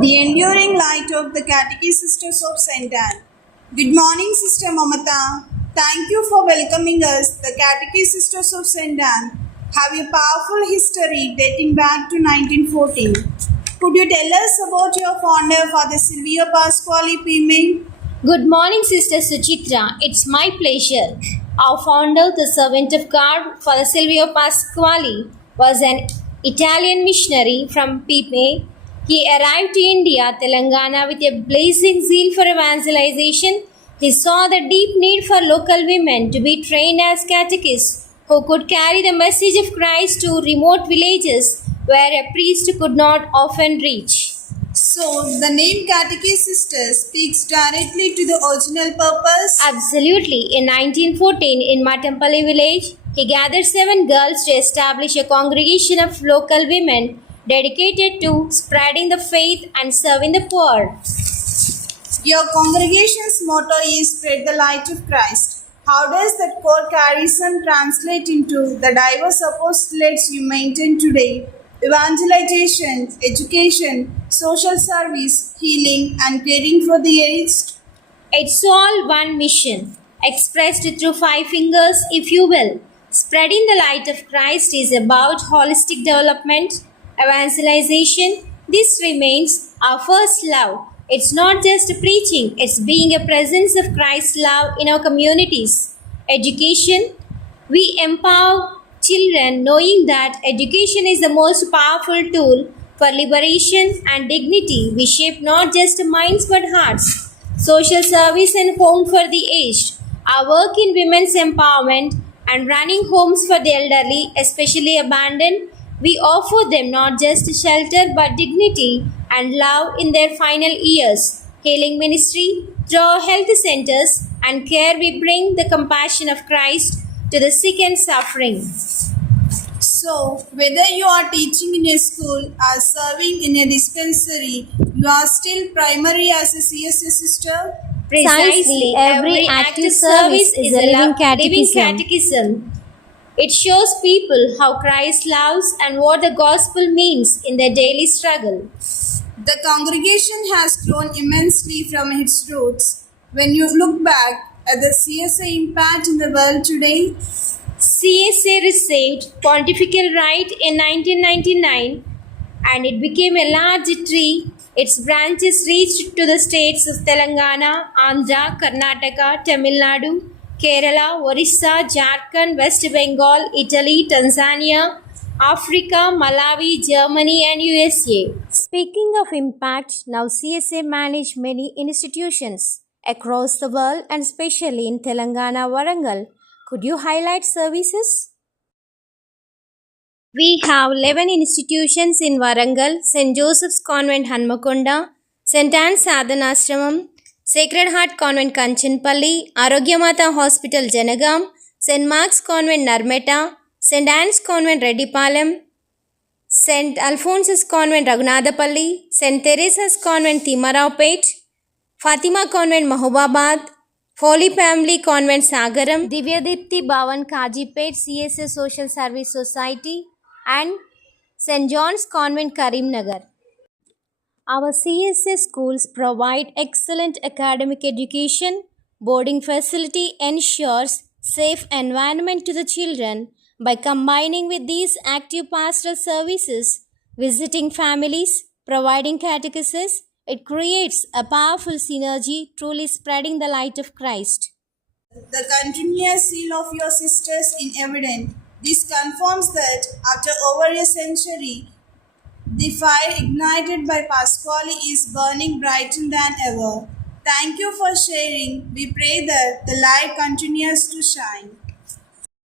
The enduring light of the Catechist Sisters of St. Anne. Good morning, Sister Mamata. Thank you for welcoming us. The Catechist Sisters of St. Anne have a powerful history dating back to 1914. Could you tell us about your founder, Father Silvio Pasquale Pime? Good morning, Sister Suchitra. It's my pleasure. Our founder, the servant of God, Father Silvio Pasquale, was an Italian missionary from Pipe. He arrived to India, Telangana, with a blazing zeal for evangelization. He saw the deep need for local women to be trained as catechists who could carry the message of Christ to remote villages where a priest could not often reach. So, the name Catechist Sisters speaks directly to the original purpose? Absolutely. In 1914, in Matampally village, he gathered 7 girls to establish a congregation of local women dedicated to spreading the faith and serving the poor. Your congregation's motto is Spread the Light of Christ. How does that core charism translate into the diverse apostolates you maintain today? Evangelization, education, social service, healing, and caring for the aged? It's all one mission, expressed through 5 fingers, if you will. Spreading the light of Christ is about holistic development, evangelization. This remains our first love. It's not just preaching, it's being a presence of Christ's love in our communities. Education, we empower children knowing that education is the most powerful tool for liberation and dignity. We shape not just minds but hearts. Social service and home for the aged. Our work in women's empowerment and running homes for the elderly, especially abandoned, we offer them not just shelter but dignity and love in their final years. Healing ministry, through our health centers and care, we bring the compassion of Christ to the sick and suffering. So, whether you are teaching in a school or serving in a dispensary, you are still primary as a CSA sister? Precisely, every active service is a living catechism. It shows people how Christ loves and what the gospel means in their daily struggle. The congregation has grown immensely from its roots. When you look back at the CSA impact in the world today, CSA received pontifical right in 1999 and it became a large tree. Its branches reached to the states of Telangana, Andhra, Karnataka, Tamil Nadu, Kerala, Orissa, Jharkhand, West Bengal, Italy, Tanzania, Africa, Malawi, Germany and USA. Speaking of impact, now CSA manage many institutions across the world and especially in Telangana, Warangal. Could you highlight services? We have 11 institutions in Warangal, St. Joseph's Convent Hanmakonda, St. Anne's Sadhanashramam, Sacred Heart Convent Kanchanpalli, Arogyamata Hospital Janagam, St. Mark's Convent Narmeta, St. Anne's Convent Reddipalam, St. Alphonsus Convent Raghunadapalli, St. Teresa's Convent Timaraupet, Fatima Convent Mahobabad, Holy Family Convent Sagaram, Divyadipti Bhavan Kajipet CSA Social Service Society and St. John's Convent Karimnagar. Our CSA schools provide excellent academic education. Boarding facility ensures safe environment to the children by combining with these active pastoral services, visiting families, providing catechesis. It creates a powerful synergy, truly spreading the light of Christ. the continuous zeal of your sisters in evident. This confirms that after over a century, the fire ignited by Pasquale is burning brighter than ever. Thank you for sharing. We pray that the light continues to shine.